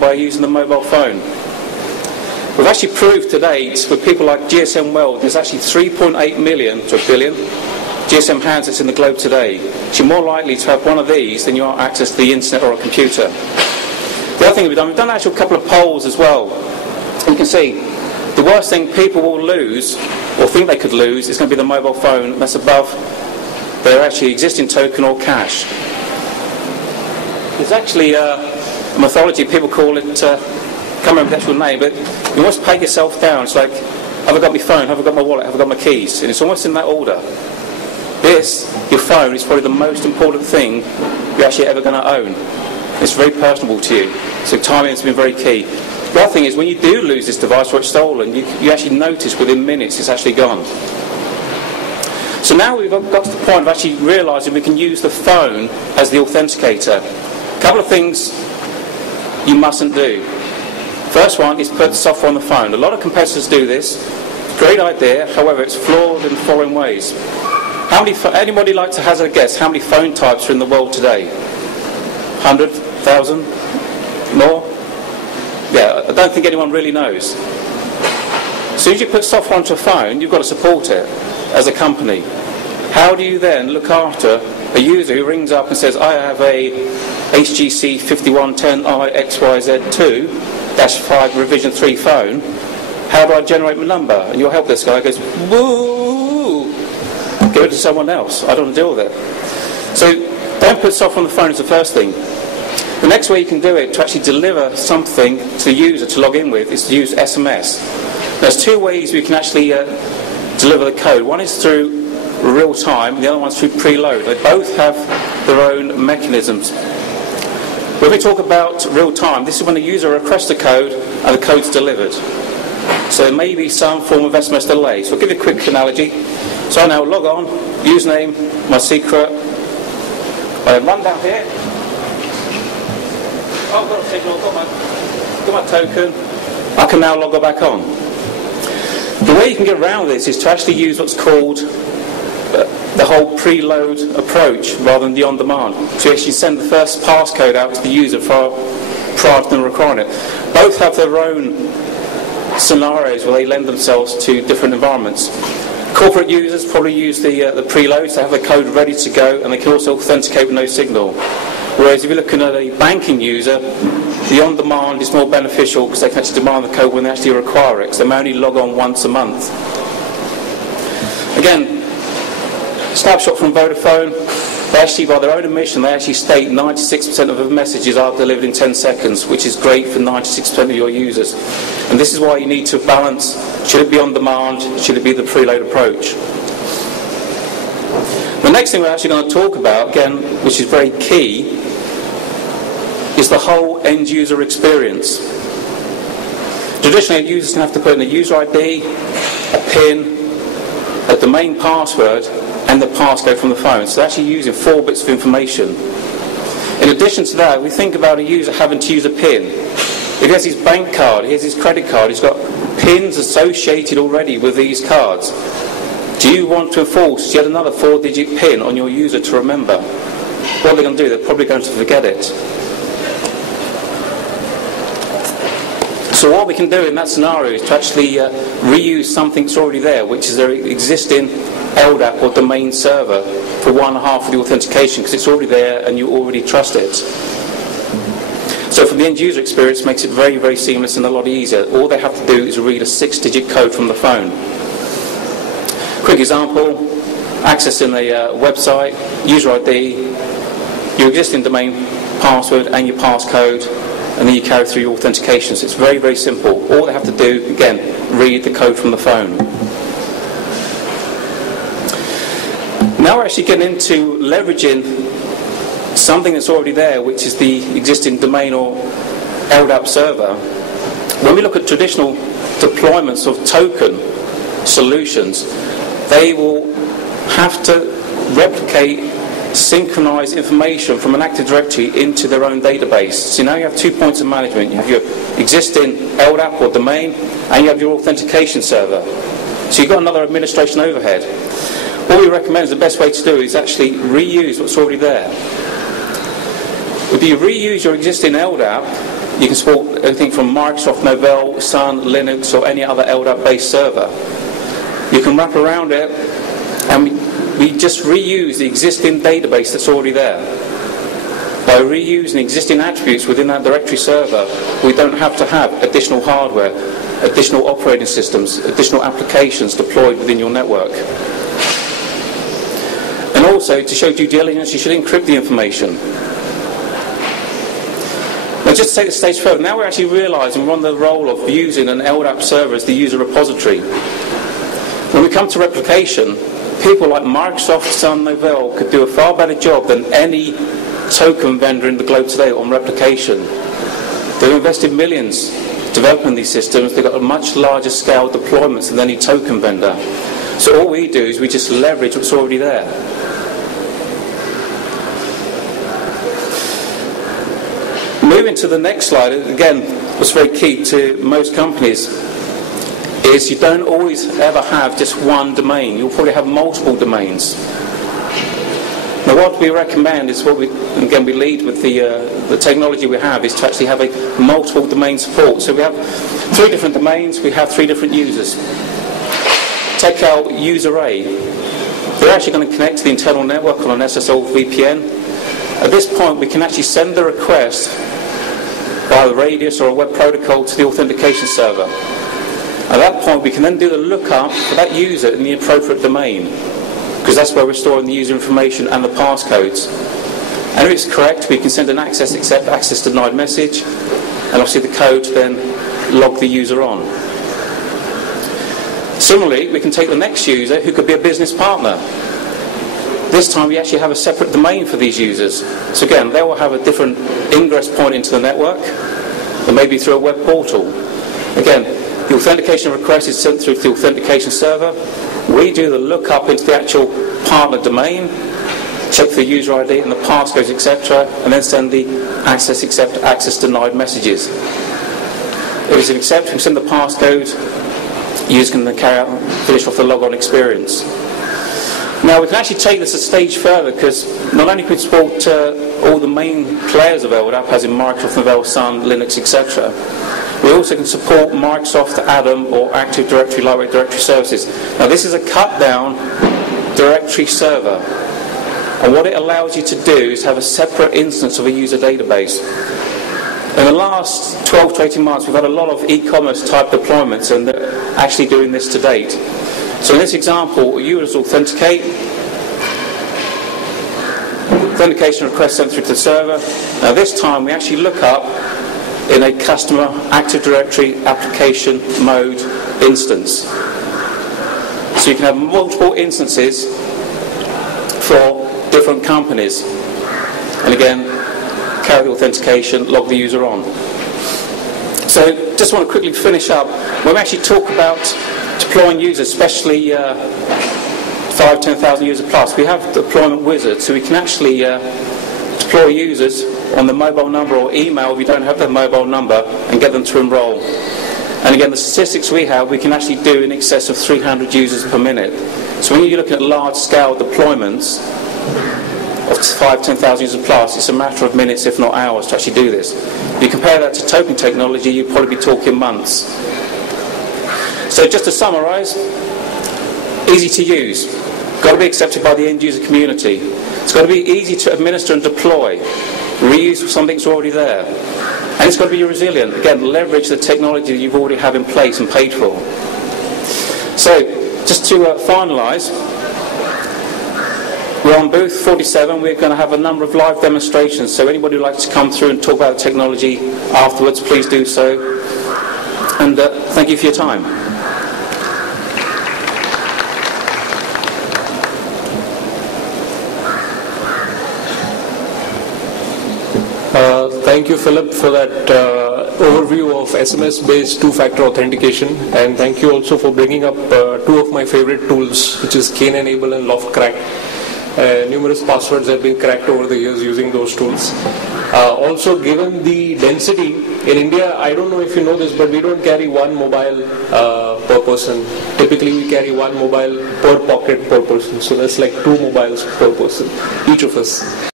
by using the mobile phone. We've actually proved to date with people like GSM World, there's actually 3.8 million to a billion GSM handsets in the globe today. So you're more likely to have one of these than you are access to the internet or a computer. The other thing we've done actually a couple of polls as well. You can see the worst thing people will lose or think they could lose is going to be the mobile phone that's above their actually existing token or cash. There's actually a mythology, people call it, can't remember the actual name, but you must pat yourself down. It's like, have I got my phone, have I got my wallet, have I got my keys? And it's almost in that order. This, your phone, is probably the most important thing you're actually ever going to own. It's very personable to you, so timing has been very key. The other thing is, when you do lose this device or it's stolen, you actually notice within minutes it's actually gone. So now we've got to the point of actually realising we can use the phone as the authenticator. A couple of things you mustn't do. First one is put software on the phone. A lot of competitors do this. Great idea, however, it's flawed in the following ways. Anybody like to hazard a guess how many phone types are in the world today? 100? 1,000? More? Yeah, I don't think anyone really knows. As soon as you put software onto a phone, you've got to support it as a company. How do you then look after a user who rings up and says, I have a HGC 5110i XYZ2-5 revision 3 phone, how do I generate my number? And your help desk guy goes, woo, give it to someone else, I don't want to deal with it. So don't put software on the phone as the first thing. The next way you can do it to actually deliver something to the user to log in with is to use SMS. There's two ways we can actually deliver the code. One is through real time, the other one's through preload. They both have their own mechanisms. When we talk about real time, this is when the user requests the code and the code's delivered. So there may be some form of SMS delay. So I'll give you a quick analogy. So I now log on, username, my secret. I run down here. Oh, I've got a signal, got my token. I can now log back on. The way you can get around this is to actually use what's called the whole preload approach rather than the on-demand. So you actually send the first passcode out to the user prior to them requiring it. Both have their own scenarios where they lend themselves to different environments. Corporate users probably use the preloads. They have the code ready to go, and they can also authenticate with no signal. Whereas if you're looking at a banking user, the on-demand is more beneficial because they can actually demand the code when they actually require it, because they may only log on once a month. Again, snapshot from Vodafone, they actually, by their own admission, they actually state 96% of the messages are delivered in 10 seconds, which is great for 96% of your users. And this is why you need to balance, should it be on demand, should it be the preload approach. The next thing we're actually going to talk about, again, which is very key, is the whole end user experience. Traditionally, users can have to put in a user ID, a PIN, a domain password, and the passcode from the phone. So they're actually using 4 bits of information. In addition to that, we think about a user having to use a PIN. If he has his bank card, he has his credit card, he's got PINs associated already with these cards. Do you want to enforce yet another 4-digit PIN on your user to remember? What are they going to do? They're probably going to forget it. So what we can do in that scenario is to actually reuse something that's already there, which is their existing LDAP or domain server for one half of the authentication, because it's already there and you already trust it. So from the end user experience, it makes it very, very seamless and a lot easier. All they have to do is read a 6-digit code from the phone. Quick example, accessing a website, user ID, your existing domain password and your passcode, and then you carry through your authentication. So it's very, very simple. All they have to do, again, read the code from the phone. Now we're actually getting into leveraging something that's already there, which is the existing domain or LDAP server. When we look at traditional deployments of token solutions, they will have to replicate, synchronize information from an Active Directory into their own database. So now you have 2 points of management. You have your existing LDAP or domain, and you have your authentication server. So you've got another administration overhead. What we recommend is the best way to do is actually reuse what's already there. If you reuse your existing LDAP, You can support anything from Microsoft, Novell, Sun, Linux, or any other LDAP-based server. You can wrap around it, and we just reuse the existing database that's already there. By reusing existing attributes within that directory server, we don't have to have additional hardware, additional operating systems, additional applications deployed within your network. And also, to show due diligence, you should encrypt the information. Now, just to take the stage further, now we're actually realizing we're on the role of using an LDAP server as the user repository. When we come to replication, people like Microsoft, Sun, Novell could do a far better job than any token vendor in the globe today on replication. They've invested millions developing these systems. They've got a much larger scale deployments than any token vendor. So all we do is we just leverage what's already there. Moving to the next slide, again, what's very key to most companies is you don't always ever have just one domain. You'll probably have multiple domains. Now, what we recommend is we lead with the technology we have, is to actually have a multiple domain support. So we have 3 different domains, we have 3 different users. Take our user A. They're actually going to connect to the internal network on an SSL VPN. At this point, we can actually send the request via the radius or a web protocol to the authentication server. At that point, we can then do the lookup for that user in the appropriate domain, because that's where we're storing the user information and the passcodes. And if it's correct, we can send an access accept, access denied message, and obviously the code to then log the user on. Similarly, we can take the next user, who could be a business partner. This time we actually have a separate domain for these users. So again, they will have a different ingress point into the network, or maybe through a web portal. Again, the authentication request is sent through the authentication server. We do the lookup into the actual partner domain, check for the user ID and the passcodes, etc., and then send the access accept, access denied messages. If it's an accept, we send the passcode. Users can then finish off the logon experience. Now, we can actually take this a stage further, because not only can we support all the main players of LDAP, as in Microsoft, Novell, Sun, Linux, etc., we also can support Microsoft Atom or Active Directory, Lightweight Directory Services. Now, this is a cut-down directory server, and what it allows you to do is have a separate instance of a user database. In the last 12 to 18 months, we've had a lot of e-commerce type deployments, and they're actually doing this to date. So in this example, users authenticate, authentication request sent through to the server. Now this time we actually look up in a customer Active Directory application mode instance. So you can have multiple instances for different companies. And again, carry the authentication, log the user on. So just want to quickly finish up. When we actually talk about deploying users, especially 5,000-10,000 user plus, we have deployment wizards, so we can actually deploy users on the mobile number or email if you don't have their mobile number, and get them to enroll. And again, the statistics we have, we can actually do in excess of 300 users per minute. So when you're looking at large-scale deployments of 5,000-10,000 users plus, it's a matter of minutes, if not hours, to actually do this. If you compare that to token technology, you'd probably be talking months. So just to summarise, easy to use, got to be accepted by the end user community. It's got to be easy to administer and deploy, reuse something that's already there. And it's got to be resilient. Again, leverage the technology that you've already have in place and paid for. So, just to finalise, we're on booth 47. We're going to have a number of live demonstrations. So anybody who'd like to come through and talk about the technology afterwards, please do so. And thank you for your time. Thank you, Philip, for that overview of SMS-based two-factor authentication, and thank you also for bringing up 2 of my favorite tools, which is Cane Enable and Loftcrack. Numerous passwords have been cracked over the years using those tools. Also, given the density, in India, I don't know if you know this, but we don't carry one mobile per person. Typically, we carry one mobile per pocket per person. So that's like 2 mobiles per person, each of us.